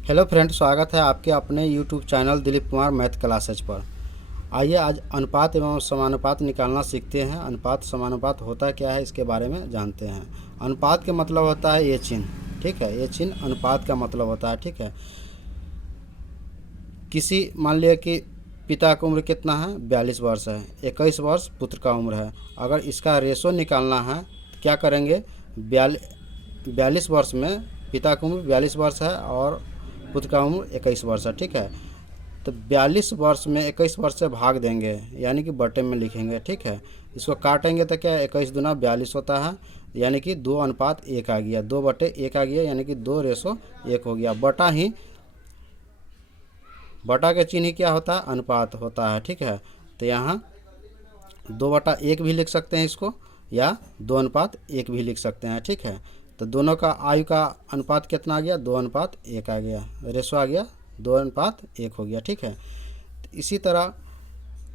Hello friend, स्वागत है आपके अपने YouTube channel Dilip Kumar math classes पर। आइए आज अनुपात एवं समानुपात निकालना सीखते हैं। अनुपात समानुपात होता क्या है इसके बारे में जानते हैं। अनुपात का मतलब होता है ये चिन्ह, ठीक है। ये चिन्ह अनुपात का मतलब होता है, ठीक है। किसी मान लिया कि पिता की उम्र कितना है, 42 वर्ष है। 21 वर्ष पुत्र का उम्र है। अगर इसका रेशो निकालना है तो क्या करेंगे, 42 वर्ष में पिता की उम्र 42 वर्ष है और पुत्र का उम्र 21 वर्ष है, ठीक है। तो 42 वर्ष में 21 वर्ष से भाग देंगे, यानी कि बटे में लिखेंगे, ठीक है। इसको काटेंगे तो क्या 21 दूना 42 होता है, यानी कि 2:1 आ गया, 2/1 आ गया, यानी कि 2:1 हो गया। बटा के चिन्ह क्या होता है, अनुपात होता है, ठीक है। तो यहाँ 2/1 भी लिख सकते हैं इसको, या 2:1 भी लिख सकते हैं, ठीक है। तो दोनों का आयु का अनुपात कितना आ गया, 2:1 आ गया, रेशो आ गया 2:1 हो गया, ठीक है। तो इसी तरह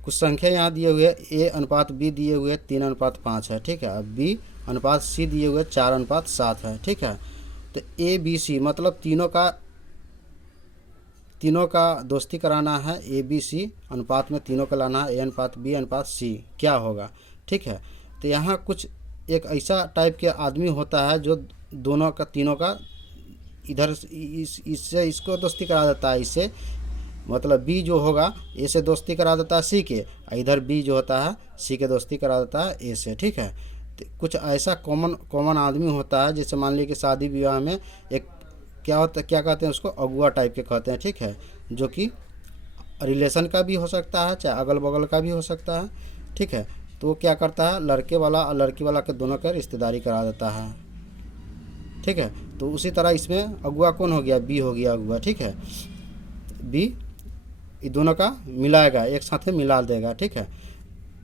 कुछ संख्या यहाँ दिए हुए ए अनुपात बी दिए हुए 3:5 है, ठीक है। अब बी अनुपात सी दिए हुए 4:7 है, ठीक है। तो ए बी सी मतलब तीनों का दोस्ती कराना है। ए बी सी अनुपात में तीनों का लाना है, ए अनुपात बी अनुपात सी क्या होगा, ठीक है। तो यहाँ कुछ एक ऐसा टाइप के आदमी होता है जो तीनों का इधर इससे इसको दोस्ती करा देता है, इससे मतलब बी जो होगा ए से दोस्ती करा देता है सी के, इधर बी जो होता है सी के दोस्ती करा देता है ए से, ठीक है। तो कुछ ऐसा कॉमन आदमी होता है, जैसे मान लीजिए कि शादी विवाह में एक क्या कहते हैं उसको, अगुआ टाइप के कहते हैं, ठीक है। जो कि रिलेशन का भी हो सकता है, चाहे अगल बगल का भी हो सकता है, ठीक है। तो वो क्या करता है, लड़के वाला और लड़की वाला के दोनों का रिश्तेदारी करा देता है, ठीक है। तो उसी तरह इसमें अगुआ कौन हो गया, बी हो गया अगुआ, ठीक है। बी ये दोनों का मिलाएगा, एक साथ में मिला देगा, ठीक है।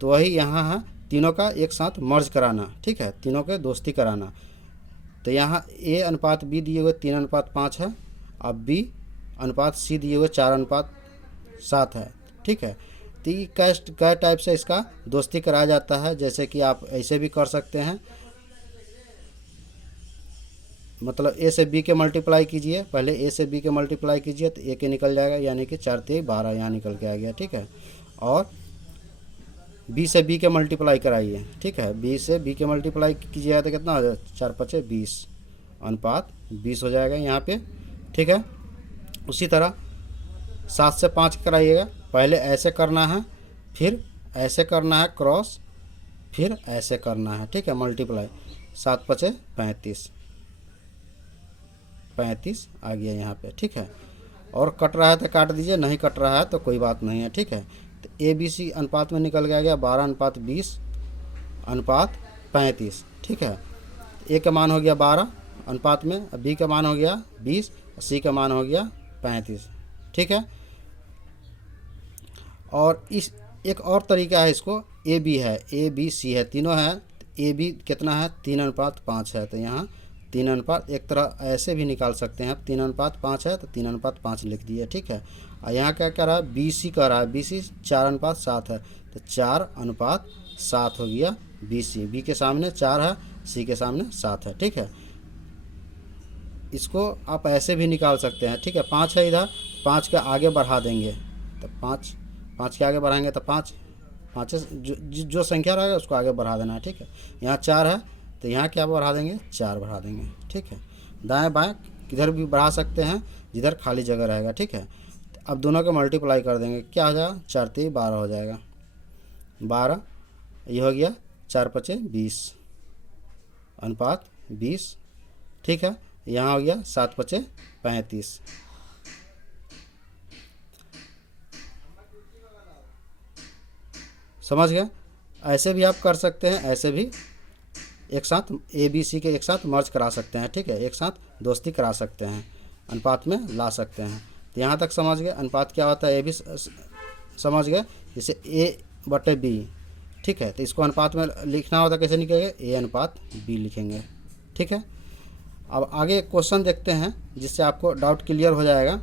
तो वही यहाँ है, तीनों का एक साथ मर्ज कराना, ठीक है, तीनों के दोस्ती कराना। तो यहाँ ए अनुपात बी दिए हुए 3:5 है, अब बी अनुपात सी दिए हुए 4:7 है, ठीक है। तो ये कै टाइप से इसका दोस्ती कराया जाता है। जैसे कि आप ऐसे भी कर सकते हैं, मतलब ए से बी के मल्टीप्लाई कीजिए, पहले ए से बी के मल्टीप्लाई कीजिए तो ए के निकल जाएगा, यानी कि 4×3=12 यहाँ निकल के आ गया, ठीक है। और बी से बी के मल्टीप्लाई कराइए, ठीक है। बी से बी के मल्टीप्लाई कीजिएगा तो कितना हो जाएगा, 4×5=20 अनुपात 20 हो जाएगा यहाँ पे, ठीक है। उसी तरह 7 से 5 कराइएगा, पहले ऐसे करना है, फिर ऐसे करना है क्रॉस, फिर ऐसे करना है, ठीक है, मल्टीप्लाई। 7×5=35 आ गया यहाँ पे, ठीक है। और कट रहा है तो काट दीजिए, नहीं कट रहा है तो कोई बात नहीं है, ठीक है। तो ए बी सी अनुपात में निकल के आ गया 12:20:35, ठीक है। ए का मान हो गया 12 अनुपात में, बी का मान हो गया 20 और सी का मान हो गया 35, ठीक है। और इस एक और तरीका है, इसको ए बी है, ए बी सी है, तीनों है। ए बी कितना है, 3:5 है। तो यहाँ 3 एक तरह ऐसे भी निकाल सकते हैं आप, 3:5 है तो 3:5 लिख दिए, ठीक है। और यहाँ क्या कह रहा है, बी सी कह रहा है, बी सी 4:7 है, तो 4:7 हो गया बी सी। बी के सामने 4 है, सी के सामने 7 है, ठीक है। इसको आप ऐसे भी निकाल सकते हैं, ठीक है। 5 है इधर, 5 के आगे बढ़ा देंगे, तो 5 के आगे बढ़ाएंगे तो 5 जो संख्या रहेगा उसको आगे बढ़ा देना है, ठीक है। यहाँ 4 है तो यहाँ क्या बढ़ा देंगे, 4 बढ़ा देंगे, ठीक है। दाएं बाएं किधर भी बढ़ा सकते हैं जिधर खाली जगह रहेगा, ठीक है। अब दोनों के मल्टीप्लाई कर देंगे, क्या हो जाएगा, 4×3=12 हो जाएगा, 12 ये हो गया, 4×5=20 अनुपात 20, ठीक है। यहाँ हो गया 7×5=35, समझ गए। ऐसे भी आप कर सकते हैं, ऐसे भी एक साथ ए बी सी के एक साथ मर्ज करा सकते हैं, ठीक है, एक साथ दोस्ती करा सकते हैं, अनुपात में ला सकते हैं। तो यहाँ तक समझ गए अनुपात क्या होता है, ए भी समझ गए। जैसे A/B, ठीक है। तो इसको अनुपात में लिखना होता कैसे लिखेंगे, A अनुपात B लिखेंगे, ठीक है। अब आगे एक क्वेश्चन देखते हैं जिससे आपको डाउट क्लियर हो जाएगा।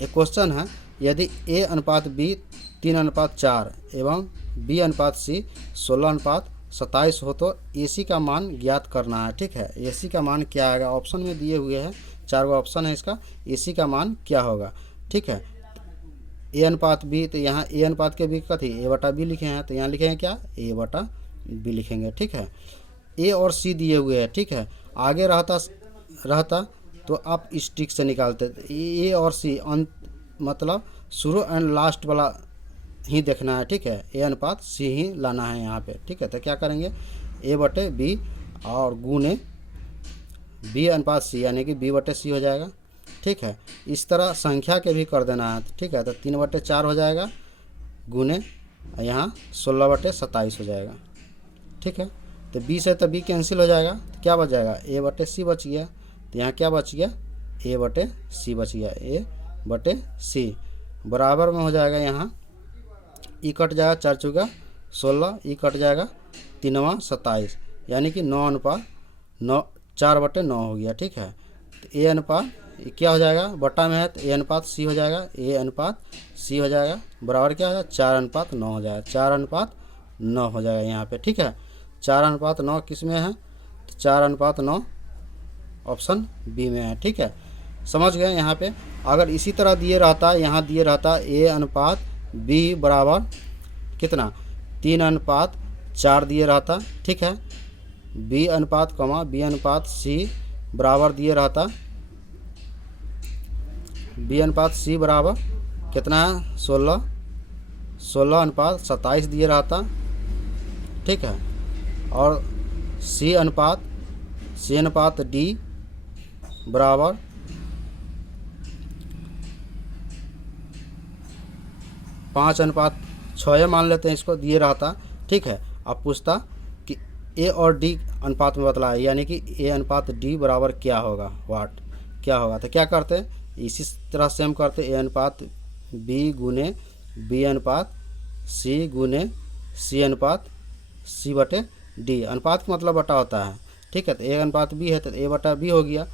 एक क्वेश्चन है, यदि A अनुपात B 3:4 एवं B अनुपात C 16:27 हो तो AC का मान ज्ञात करना है, ठीक है। AC का मान क्या आएगा, ऑप्शन में दिए हुए हैं 4 गो ऑप्शन है इसका, इसी का मान क्या होगा। ठीक है, ए अनुपात बी, तो यहाँ ए अनुपात के बी कथी ए बटा बी लिखे हैं, तो यहाँ लिखेंगे क्या ए बटा बी लिखेंगे। ठीक है, ए और सी दिए हुए हैं। ठीक है, आगे रहता तो आप इस ट्रिक से निकालते, ए और सी मतलब शुरू एंड लास्ट वाला ही देखना है। ठीक है, ए अनुपात सी ही लाना है यहाँ पे। ठीक है, तो क्या करेंगे ए बटे बी और गुने बी अनुपात सी, यानी कि बी बटे सी हो जाएगा। ठीक है, इस तरह संख्या के भी कर देना है। ठीक है, तो 3/4 हो जाएगा गुने यहाँ 16/27 हो जाएगा। ठीक है, तो बी से तो बी कैंसिल हो जाएगा, तो क्या बच जाएगा ए बटे सी बच गया। तो यहाँ क्या बच गया ए बटे सी बच गया, ए बटे सी बराबर में हो जाएगा। यहाँ ई कट जाएगा, 4 चौका 16, ई कट जाएगा 3 27, यानी कि 9:9 4/9 हो गया। ठीक है, तो ए अनुपात क्या हो जाएगा बटा में है, तो ए अनुपात सी हो जाएगा, ए अनुपात सी हो जाएगा बराबर क्या हो जाएगा 4:9 हो जाएगा, 4:9 हो जाएगा यहाँ पे। ठीक है, 4:9 किस में है, तो 4:9 ऑप्शन बी में है। ठीक है, समझ गए। यहाँ पे अगर इसी तरह दिए रहता, यहाँ दिए रहता ए अनुपात बी बराबर कितना 3:4 दिए रहता। ठीक है, बी अनुपात बी अनुपात सी बराबर दिए रहता, बी अनुपात सी बराबर कितना है 16:27 दिए रहता। ठीक है, और सी अनुपात डी बराबर 5:6 मान लेते हैं, इसको दिए रहता। ठीक है, अब पूछता कि ए और डी अनुपात में बतला है, यानी कि ए अनुपात डी बराबर क्या होगा, क्या होगा। तो क्या करते हैं इसी तरह से हम करते ए अनुपात बी गुने बी अनुपात सी गुने सी अनुपात सी बटे डी। अनुपात का मतलब बटा होता है। ठीक है, तो ए अनुपात बी है तो ए बटा बी हो गया,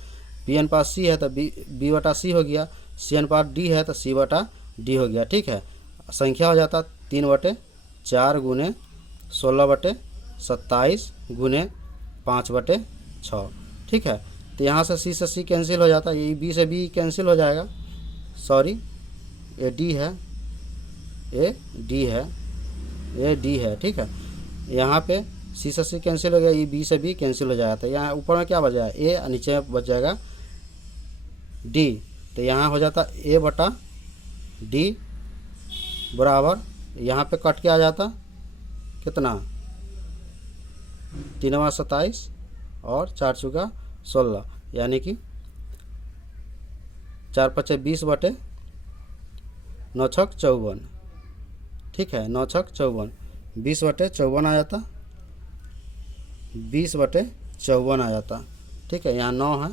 बी अनुपात सी है तो बी बटा सी हो गया, सी अनुपात डी है तो सी बटा डी हो गया। ठीक है, संख्या हो जाता 3/4 गुने 16/27 गुने 5/6। ठीक है, तो यहाँ से सी कैंसिल हो जाता है, ये बी से बी कैंसिल हो जाएगा, सॉरी ए डी है। ठीक है, यहाँ पे सी से सी कैंसिल हो गया, ये बी से बी कैंसिल हो जाएगा, तो यहाँ ऊपर में क्या बच जाएगा ए और नीचे में बच जाएगा डी। तो यहाँ हो जाता ए बटा डी बराबर, यहाँ पे कट के आ जाता कितना 3:27 और 4 चौका 16, यानी कि 4×5 20 बटे 9×6 = 54। ठीक है, 9×6 = 20/54 आ जाता, 20/54 आ जाता। ठीक है, यहाँ 9 है,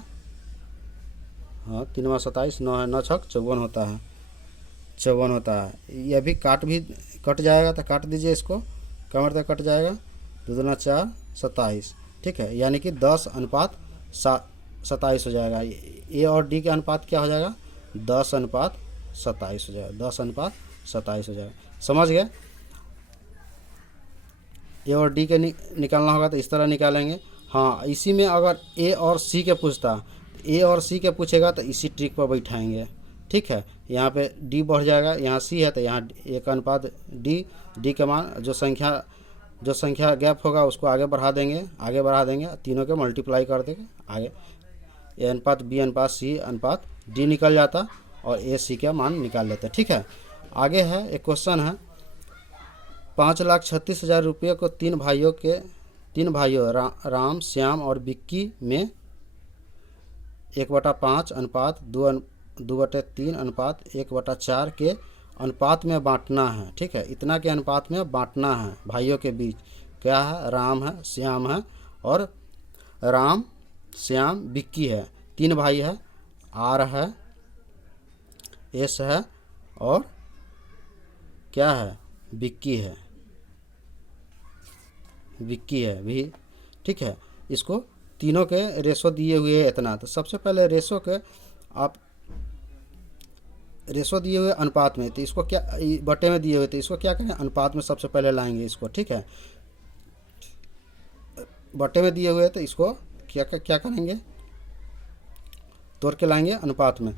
हाँ 3×27 9 है, 9×6 = 54 होता है, 54 होता है। ये भी कट जाएगा, तो काट दीजिए इसको, कमर तक कट जाएगा, 2 दूना 4 27। ठीक है, यानी कि 10:27 हो जाएगा। ए और डी के अनुपात क्या हो जाएगा 10:27 हो जाएगा, 10:27 हो जाएगा। समझ गए। ए और डी के निकालना होगा तो इस तरह निकालेंगे। हाँ, इसी में अगर ए और सी के पूछता, ए और सी के पूछेगा तो इसी ट्रिक पर बैठाएंगे। ठीक है, यहाँ पे डी बढ़ जाएगा, यहाँ सी है तो यहाँ एक अनुपात डी के मान जो संख्या गैप होगा उसको आगे बढ़ा देंगे, तीनों के मल्टीप्लाई कर देंगे आगे, ए अनुपात बी अनुपात सी अनुपात डी निकल जाता और ए सी का मान निकाल लेते। ठीक है, आगे है एक क्वेश्चन है, 5,36,000 रुपये को तीन भाइयों राम श्याम और विक्की में 1/5 अनुपात 2/3 अनुपात 1/4 के अनुपात में बांटना है। ठीक है, इतना के अनुपात में बांटना है भाइयों के बीच। क्या है, राम है, श्याम है, और राम श्याम विक्की है, 3 भाई है, आर है, एस है, और क्या है विक्की है भी। ठीक है, इसको तीनों के रेशो दिए हुए हैं इतना, तो सबसे पहले रेशो दिए हुए अनुपात में, तो इसको क्या बटे में दिए हुए, तो इसको क्या करें अनुपात में सबसे पहले लाएंगे इसको। ठीक है, बटे में दिए हुए तो इसको क्या करेंगे तोड़ के लाएंगे अनुपात में।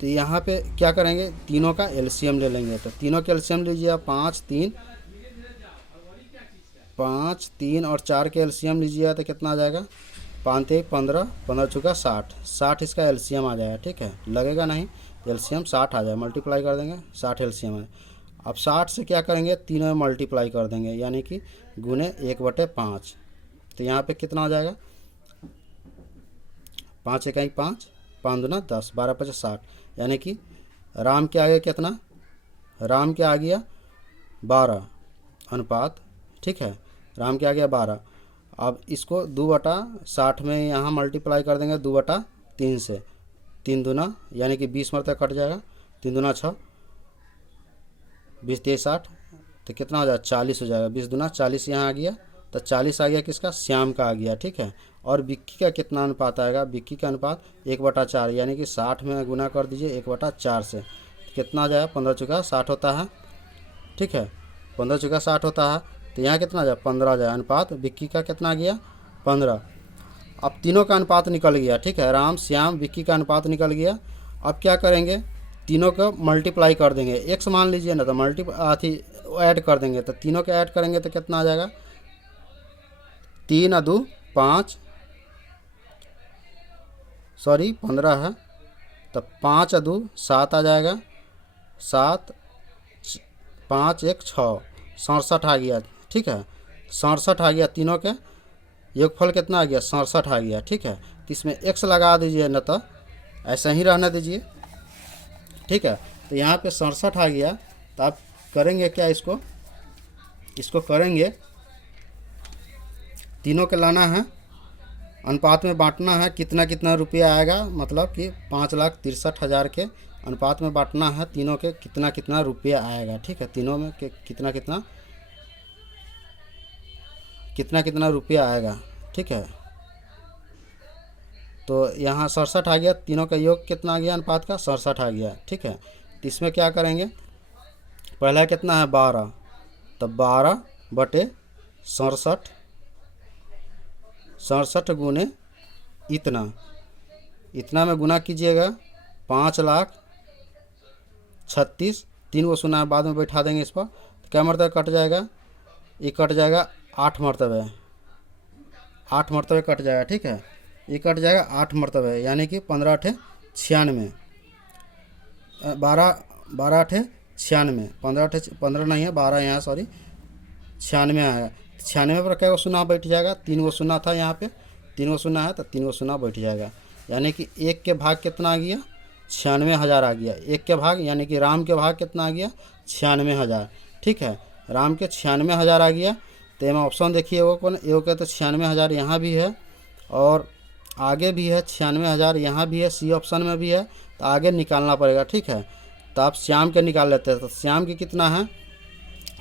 तो यहाँ पे क्या करेंगे, तीनों का एलसीएम ले लेंगे। तो तीनों का एलसीएम लीजिए आप, 5 3 और 4 के एलसीएम लीजिए तो कितना आ जाएगा, 5 3 15, 15 चुका 60, 60 इसका एलसीएम आ जाएगा। ठीक है, लगेगा नहीं, एलसीएम 60 आ जाएगा, मल्टीप्लाई कर देंगे 60 एलसीएम है। अब 60 से क्या करेंगे, तीनों में मल्टीप्लाई कर देंगे, यानी कि गुने 1/5। तो यहाँ पे कितना आ जाएगा, 5 1 5, 5 दूना 10, 12 5 60, यानी कि राम के आगे कितना, राम के आ गया 12 अनुपात। ठीक है, राम के आ गया 12। अब इसको 2/60 में यहाँ मल्टीप्लाई कर देंगे 2/3 से, 3 दूना यानी कि 20 मरतबा कट जाएगा, 3 दूना 6, 20 3 60, तो कितना हो जाएगा, 40 हो जाएगा। 20 दूना 40 यहाँ आ गया, तो 40 आ गया किसका, श्याम का आ गया। ठीक है, और विक्की का कितना अनुपात आएगा, विक्की का अनुपात 1/4, यानी कि 60 में गुना कर दीजिए 1/4 से, तो कितना आ जाएगा, 15 चुका 60 होता है। ठीक है, 15 चुका 60 होता है, तो यहाँ कितना आ जाए, 15 आ जाए। अनुपात विक्की का कितना आ गया, 15। अब तीनों का अनुपात निकल गया। ठीक है, राम श्याम विक्की का अनुपात निकल गया। अब क्या करेंगे, तीनों को मल्टीप्लाई कर देंगे, एक्स मान लीजिए ना, तो ऐड कर देंगे। तो तीनों के ऐड करेंगे तो कितना आ जाएगा, 3 और 2 5, सॉरी 15 है, तो 5 और 2 7 आ जाएगा, 7 5 1 6, 67 आ गया। ठीक है, 67 आ गया, तीनों के योगफल कितना आ गया, 67 आ गया। ठीक है, तो इसमें एक्स लगा दीजिए, न तो ऐसा ही रहने दीजिए। ठीक है, तो यहाँ पे 67 आ गया। तो आप करेंगे क्या, इसको करेंगे, तीनों के लाना है, अनुपात में बांटना है, कितना कितना रुपया आएगा, मतलब कि 5,63,000 के अनुपात में बांटना है, तीनों के कितना कितना रुपया आएगा। ठीक है, तीनों में के कितना कितना रुपया आएगा। ठीक है, तो यहाँ 67 आ गया, तीनों का योग कितना आ गया, अनुपात का 67 आ गया। ठीक है, तो इसमें क्या करेंगे, पहला कितना है 12, तो 12/67, 67 गुने इतना में गुना कीजिएगा, 5,36,000, 3 को सुना बाद में बैठा देंगे इस पर, तो क्या मरतबा कट जाएगा, ये कट जाएगा 8 मरतबे, 8 मरतबे कट जाएगा। ठीक है, ये कट जाएगा 8 मरतबे, यानी कि 15 8 96, 12 12 8 96, 15 नहीं है 12 यहाँ, सॉरी 96 आया। 96 पर क्या सुना बैठ जाएगा, 3 को सुना था यहाँ पे, 3 को सुना है, तो 3 को सुना बैठ जाएगा, यानी कि 1 के भाग कितना आ गया, 96,000 आ गया। 1 के भाग यानी कि राम के भाग कितना आ गया, 96,000। ठीक है, राम के 96,000 आ गया। तो यहाँ ऑप्शन देखिए, वो कौन, एगो के तो 96,000 यहाँ भी है और आगे भी है, 96,000 यहाँ भी है, सी ऑप्शन में भी है, तो आगे निकालना पड़ेगा। ठीक है, तो आप श्याम के निकाल लेते हैं, तो श्याम की कितना है,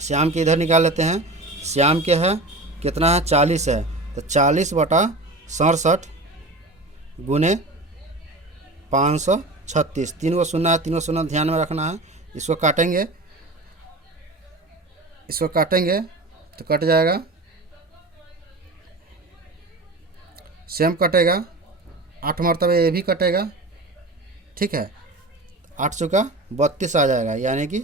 श्याम के इधर निकाल लेते हैं, श्याम के है कितना है, 40 है, तो 40/67 गुने 536, 3 को सुनना है, 3 को सुनना ध्यान में रखना है। इसको काटेंगे तो कट जाएगा, सेम कटेगा, 8 मरतबे ये भी कटेगा। ठीक है, 8 चुका 32 आ जाएगा, यानी कि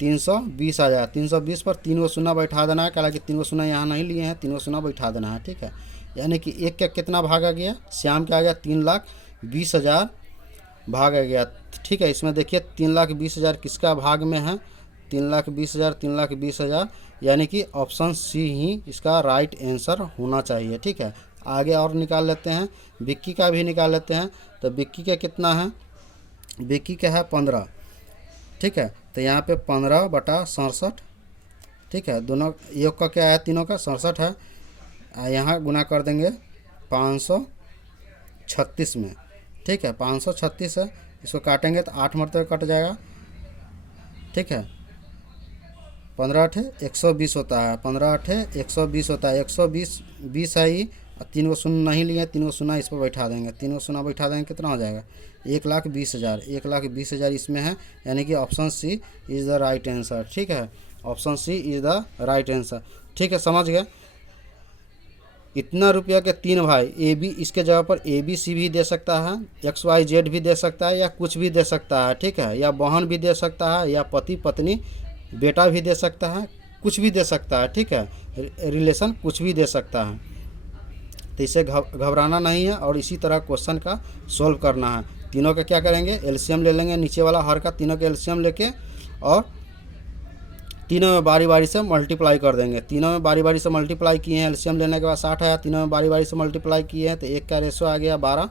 320 आ जाएगा। 320 पर 3 को सुना बैठा देना है, हालांकि 3 को सुना यहाँ नहीं लिए हैं, 3 को सुना बैठा देना है। ठीक है, यानी कि 1 का कितना भाग आ गया, श्याम का आ गया 3,20,000 भाग आ गया। ठीक है, इसमें देखिए 3,20,000 किसका भाग में है, 3,20,000 3,20,000, यानी कि ऑप्शन सी ही इसका राइट आंसर होना चाहिए। ठीक है, आगे और निकाल लेते हैं, विक्की का भी निकाल लेते हैं। तो विक्की का कितना है, विक्की का है 15। ठीक है, तो यहाँ पे 15/67। ठीक है, दोनों योग का क्या है, तीनों का 67 है, यहाँ गुना कर देंगे 536 में। ठीक है, 536 है, इसको काटेंगे तो 8 मरतबे कट जाएगा। ठीक है, 15 8 120 होता है, 15 8 120 होता है, 120 है ही, 3 को सुना नहीं लिए, 3 को सुना इस पर बैठा देंगे, 3 को सुना बैठा देंगे, कितना हो जाएगा, 1,20,000, 1,20,000 इसमें है, यानी कि option C is the right answer. ठीक है, option C is the right answer. ठीक है, समझ गए। इतना रुपया के 3 भाई, ए बी, इसके जगह पर ए बी सी भी दे सकता है, एक्स वाई जेड भी दे सकता है, या कुछ भी दे सकता है, ठीक है, या बहन भी दे सकता है, या पति पत्नी बेटा भी दे सकता है, कुछ भी दे सकता है, ठीक है, रिलेशन कुछ भी दे सकता है। तो इसे घबराना नहीं है और इसी तरह क्वेश्चन का सोल्व करना है। तीनों का क्या करेंगे, एलसीएम ले लेंगे, नीचे वाला हर का तीनों के एलसीएम लेके और तीनों में बारी बारी से मल्टीप्लाई कर देंगे। तीनों में बारी बारी से मल्टीप्लाई किए हैं, एलसीएम लेने के बाद 60 आया, तीनों में बारी बारी से मल्टीप्लाई किए हैं तो एक का रेशियो आ गया 12,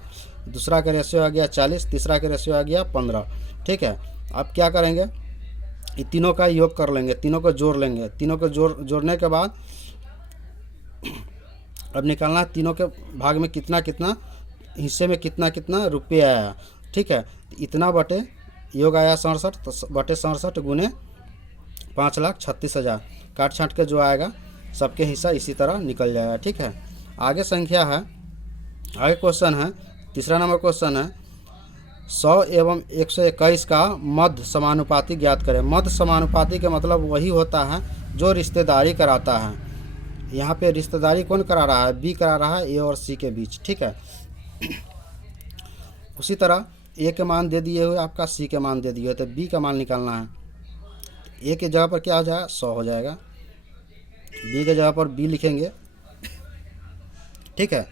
दूसरा का रेशियो आ गया 40, तीसरा का रेशियो आ गया 15, ठीक है। अब क्या करेंगे, ये तीनों का योग कर लेंगे, तीनों को जोड़ लेंगे। तीनों को जोड़ने के बाद अब निकालना है तीनों के भाग में कितना कितना, हिस्से में कितना कितना रुपये आया, ठीक है। इतना बटे योग आया 67, तो बटे 67 गुने 5,36,000, काट छाँट के जो आएगा सबके हिस्सा इसी तरह निकल जाएगा, ठीक है। आगे संख्या है, आगे क्वेश्चन है, तीसरा नंबर क्वेश्चन है 100 एवं 121 का मध्य समानुपाती ज्ञात करें। मध्य समानुपाती का मतलब वही होता है जो रिश्तेदारी कराता है। यहाँ पे रिश्तेदारी कौन करा रहा है, बी करा रहा है ए और सी के बीच, ठीक है। उसी तरह ए के मान दे दिए हुए, आपका सी के मान दे दिए हुए, तो बी का मान निकालना है। ए के जगह पर क्या हो जाएगा, 100 हो जाएगा, बी के जगह पर बी लिखेंगे, ठीक है,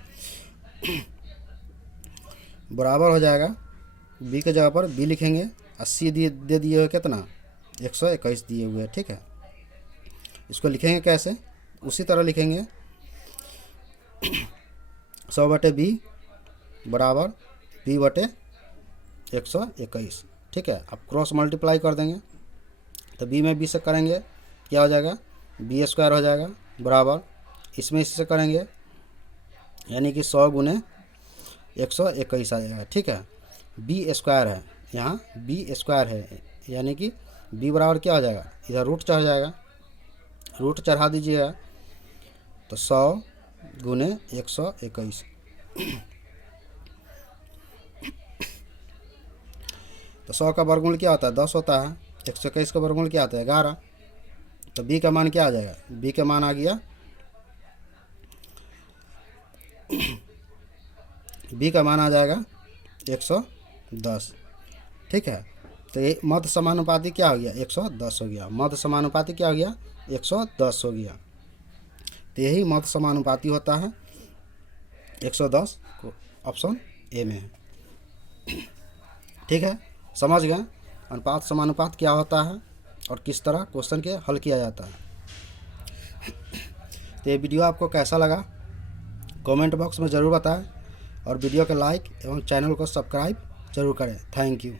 बराबर हो जाएगा, बी के जगह पर बी लिखेंगे, 80 दे दिए हुए कितना, 121 दिए हुए, ठीक है। इसको लिखेंगे कैसे, उसी तरह लिखेंगे 100 बटे बी बराबर बी बटे 121, ठीक है। अब क्रॉस मल्टीप्लाई कर देंगे, तो बी में बी से करेंगे क्या हो जाएगा, बी स्क्वायर हो जाएगा, बराबर इसमें इससे करेंगे यानी कि 100 गुने 121 आ जाएगा, ठीक है। बी स्क्वायर है, यहाँ बी स्क्वायर है, यानी कि बी बराबर क्या हो जाएगा, इधर रूट चढ़ जाएगा, रूट चढ़ा दीजिएगा, तो 100 गुने 121, तो 100 का वर्गमूल क्या होता है, 10 होता है, 121 का वर्गमूल क्या आता है, 11, तो बी का मान क्या आ जाएगा, बी का मान आ गया, बी का मान आ जाएगा 110, ठीक है। तो ये मध्य समानुपाती क्या हो गया, 110 हो गया, मध्य समानुपाती क्या हो गया, 110 हो गया। तो यही मध्य समानुपाती होता है, 110 को ऑप्शन ए में है, ठीक है। समझ गए अनुपात समानुपात क्या होता है और किस तरह क्वेश्चन के हल किया जाता है। तो ये वीडियो आपको कैसा लगा कमेंट बॉक्स में ज़रूर बताएं और वीडियो को लाइक एवं चैनल को सब्सक्राइब जरूर करें। Thank you.